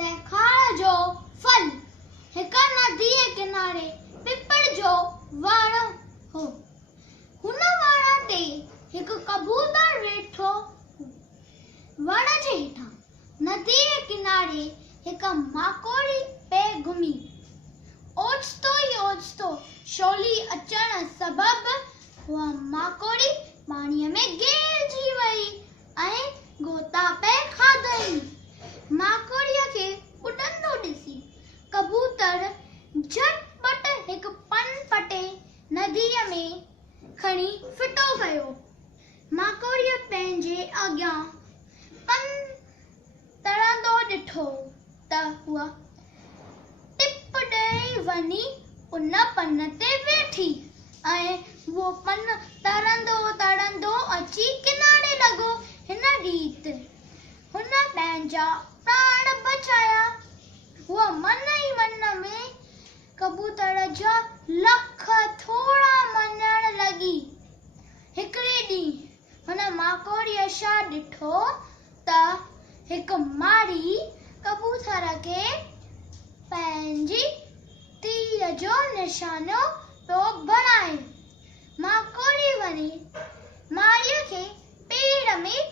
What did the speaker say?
सेखार जो फल हिक नदीअ किनारे पिपड़ जो वण हो। हुन वण ते हिक कबूतर वेठो वण जे हेठां। नदीअ किनारे हिक माकोड़ी पे घुमी। ओचितो छोली अचण सबब उहा माकोड़ी पाणीअ में घेरजी वई ऐं गोता पे खाधई। माकोड़ीअ खे उॾंदो ॾिसी कबूतर झटपट हिक पन पटे नदीअ में खणी फिटो कयो। माकोड़ीअ पंहिंजे अॻियां पन तरंदो ॾिठो त उहा टिप ॾेई वञी उन पन ते वेठी ऐं उहो पन तरंदो अची किनारे लॻो। हिन रीति हुन पंहिंजा प्राण बचाया। उहा मन ई मन में कबूतर जा लख थोड़ा मञण लॻी। हिकिड़े ॾींहुं हुन माकोड़ीअ छा ॾिठो त हिक माड़ी कबूतर खे पंहिंजी तीर जो निशानो पियो बणाए। माकोड़ी वञी माड़ीअ खे पेर में